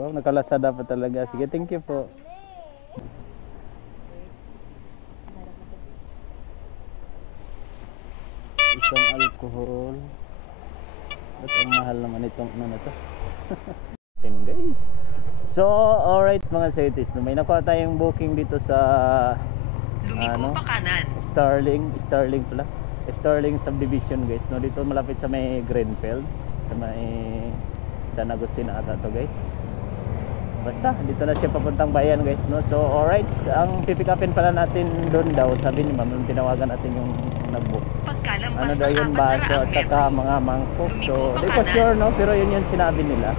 Oh, nakalasada pa talaga. Sige, thank you po. Isang alcohol. Ba't ang mahal naman itong ano na to? 10 guys. So, alright mga scientists, may nakuha tayong booking dito sa Lumiko pa kanan. Starling pala. Starling subdivision guys, no, dito malapit sa may Greenfield, sa may San Agustin ata to guys. Basta dito na siya papuntang bayan guys, no. So alright, ang pipikapin pala natin doon daw, sabi ni ma'am, nung tinawagan natin yung nag-book. Pagkalampas Ano daw ng yung baso at saka mga mangkok. So di ko sure, no, pero yun yung sinabi nila.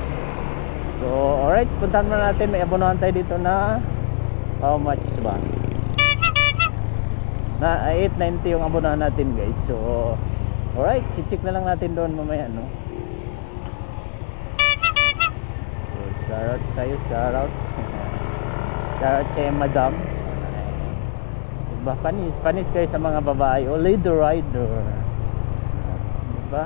So alright, puntahan mo natin, may abonohan tayo dito na how much ba? Na 890 yung abonahan natin guys. So alright, check na lang natin doon mamaya, no. So shoutout sa'yo, shoutout sa'yo madam. Diba, panis kayo sa mga babae. O leader rider, diba,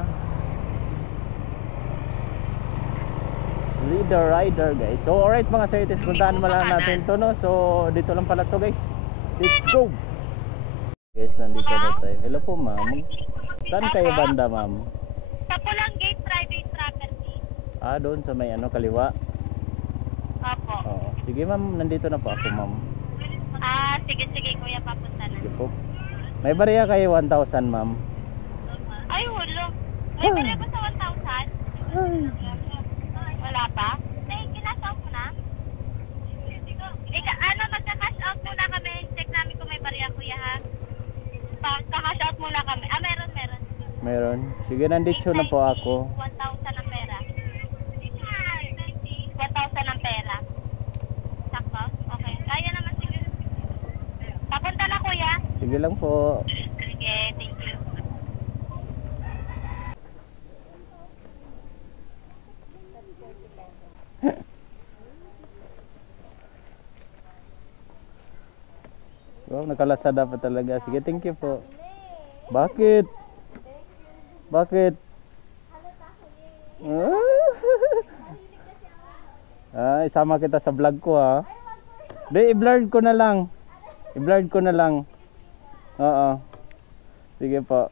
leader rider guys. So alright mga scientists, puntahan mo lang natin to, no. So dito lang pala to guys. Let's go guys, nandito na tayo. Hello po ma'am, saan kayo banda ma'am? Sa Pulang Gate Private Property. Ah, doon sa may ano, kaliwa. Opo. Oo. Sige ma'am, nandito na po ako ma'am. Ah, sige kuya, papunta na. Sige po. May bariya kayo 1,000 ma'am. Ay, hulo. May bariya ba sa 1,000? Wala pa? Kinash out mo na? Ano, magka-cash out muna kami. Check namin kung may bariya kuya ha. Pagka-cash out muna kami. Ah, meron. Meron. Sige, nandito na po ako. 1,000 ang pera. 1,000 ang pera. Sakto? Okay. Kaya naman sige. Papunta na kuya. Sige lang po. Sige, thank you. Wow, nakalasada pa talaga. Sige, thank you po. Bakit? Isama kita sa vlog ko ha. Di, i-blurred ko na lang. Oo. Sige po.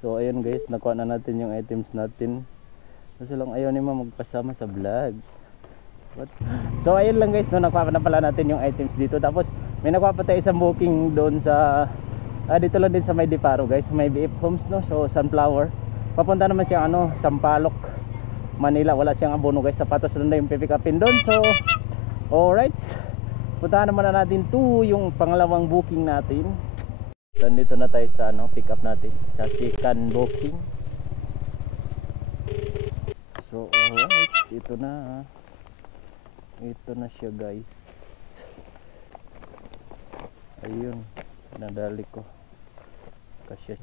So ayun guys, nakuha na natin yung items natin. Kasi lang ayaw ni ma'am magpasama sa vlog. What? So ayun lang guys, no, nakuha na pala natin yung items dito. Tapos may nakuha pa tayo isang booking doon sa dito lang din sa may Diparo guys, may BF Homes, no. So Sunflower. Papunta naman siya Sampaloc, Manila. Wala siyang abono guys, sapatos lang na yung pipick upin doon. So alright, puntahan naman na natin to yung pangalawang booking natin. Nandito na tayo sa pick up natin sa second booking. So alright, ito na siya guys. Ayun, nadali ko kasi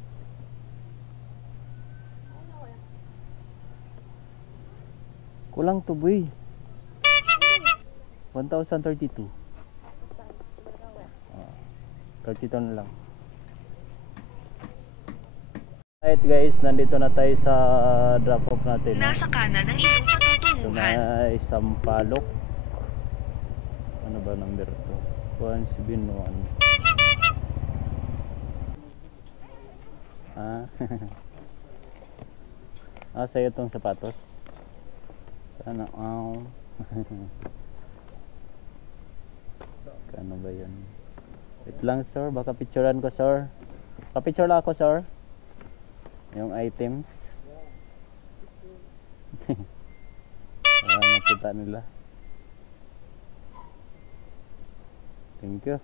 kulang to boy. 1,032. 32 na lang. Alright guys, nandito na tayo sa drop off natin. Nasa kanan ang iyong patutunguhan. Ito na Sampaloc. Ano ba number to? 171. Sa'yo itong sapatos. Sana Kano ba yun? Wait lang sir, baka picturean ko sir. Papicture lang ako sir yung items. Para makita nila. Thank you.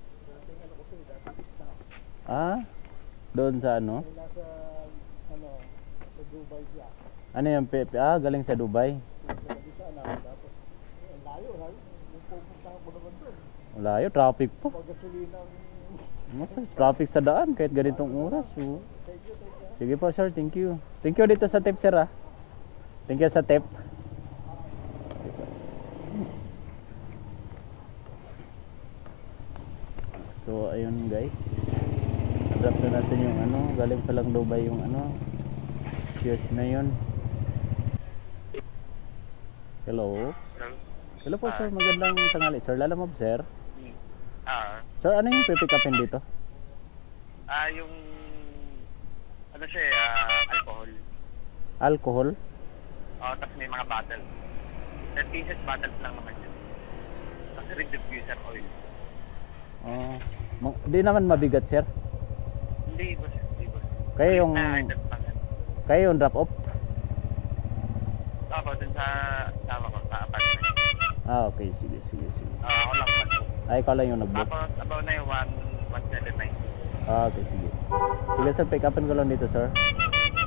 Doon sa ano? Sa Dubai siya. Ano yung galing sa Dubai? Layo, yung pupuntahan mo naman doon. Layo, traffic po. Magasolina. Mas traffic sa daan kahit ganitong oras. Sige po sir, thank you. Thank you dito sa tip sir ah. Thank you sa tip. So ayun guys, drop na natin yung galing pa lang Dubai yung Yes na yun. Hello. Hello po sir, magandang tanghali sir. Lalamove sir. Sir, ano yung pipick upin dito? Yung ano siya alcohol. Alcohol? Tapos may mga bottle. 10 pieces bottles lang naman yun. Tapos rin diffuser oil. Di naman mabigat sir. Hindi boss, hindi boss. Kayo yung items lang yan. kayo yung drop off? Ako dun sa sama ko, sa apartment. Okay, sige. Ako lang mag-book. Ay, ikaw lang yung nag-book. Tapos about na yung 179. Okay, sige. Sige sir, pick upin ko lang dito sir.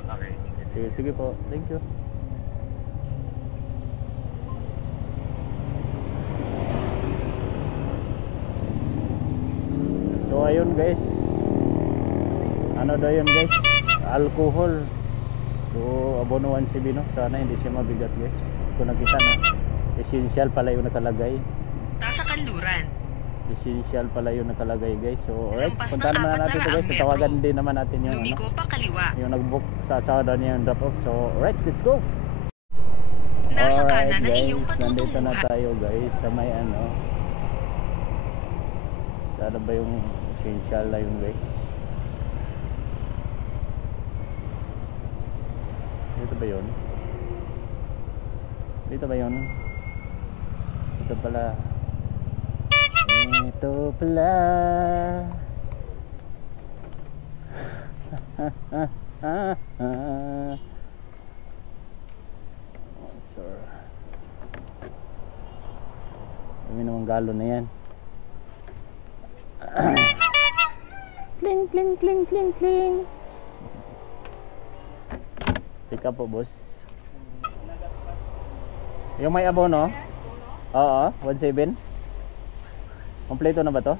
Okay. Sige po. Thank you. So ayun guys. Ano daw yun guys? Alcohol. So abono 1CB no. Sana hindi siya mabigat guys. Kung nakita na. Essential pala yung nakalagay. Nasa kanluran. Essential pala yung nakalagay guys. So alright, Lampas punta ng naman natin ito guys. 400 metro. Tawagan din naman natin yung Lumiko pa kaliwa. yung nag-book sa asawa daw niya yung drop off. So alright, let's go. Nasa Alright, kanan ang guys, iyong nandito na patutunguhan. tayo guys sa may ano. Sana ba yung essential na yun guys? Dito ba yun? Dito ba yun? Ito pala. Ito pala. Sir. Kami naman galon na yan. Kling kling kling kling kling. Pick up po boss. Yung may abono? Oo, 17. Kompleto na ba to?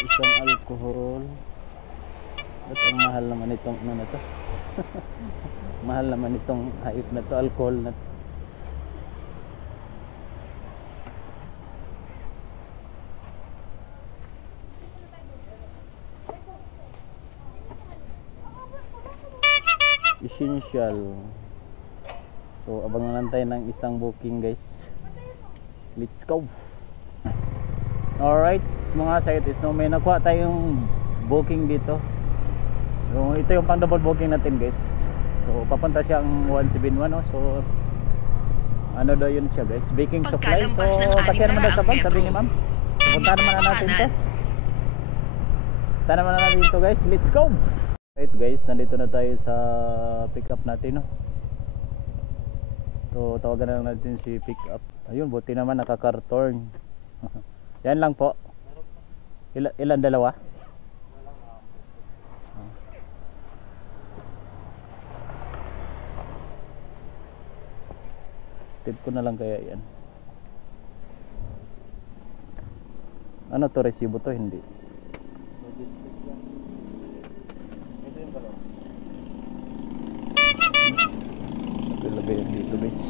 Isang alcohol. Ba't ang mahal naman itong ano na to? Mahal naman itong hayop na to, alcohol na to. Essential. So abangan lang tayo ng isang booking guys. Let's go. Alright mga scientists, no, may nakuha tayong booking dito. So, ito yung pang double booking natin guys. So papunta siyang 171 no? So ano daw yun siya guys, baking supply. So Pagkalampas ng kasi naman daw sa 600 van, sabi ni ma'am. Punta naman na natin to. Punta naman na natin to guys, let's go. Right guys, nandito na tayo sa pick up natin no. So tawagan na lang natin si pick up. Ayun, buti naman nakakartorn. Yan lang po. Ilan dalawa? Tip ko na lang kaya yan. Ano to, resibo to? Hindi. Lagay yan dito guys.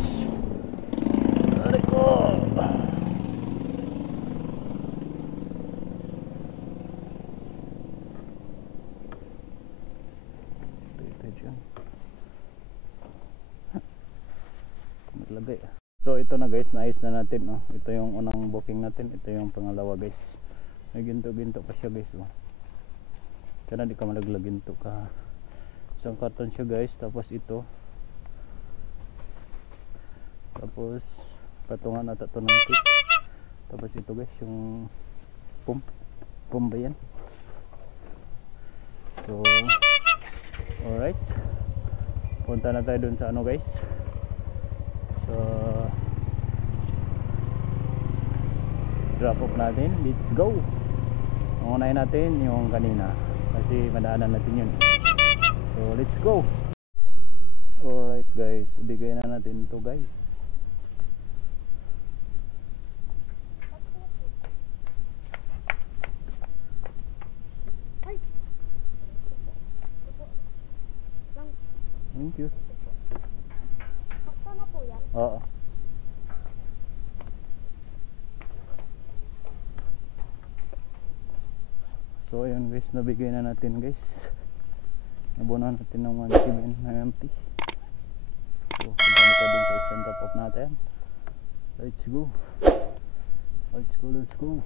Aray ko! Ito dyan. Naglagay. So ito na guys, naayos na natin no? Ito yung unang booking natin. Ito yung pangalawa guys. May ginto-ginto pa siya guys oh. Sana di ka malaglaginto ka. Isang karton siya guys. Tapos ito. Tapos patungan ata ito ng cake. Tapos ito guys yung pump ba yan? So alright, punta na tayo dun sa ano guys, so drop off natin. Let's go. Unahin natin yung kanina kasi madaanan natin yun. So let's go. Alright guys, ibigay na natin to guys. Thank you. Sakto na po yan. Oo. So ayun guys, nabigay na natin guys. Nabunan natin ng 1 na empty. So punta na tayo dun sa isang top off natin. Let's go. Let's go.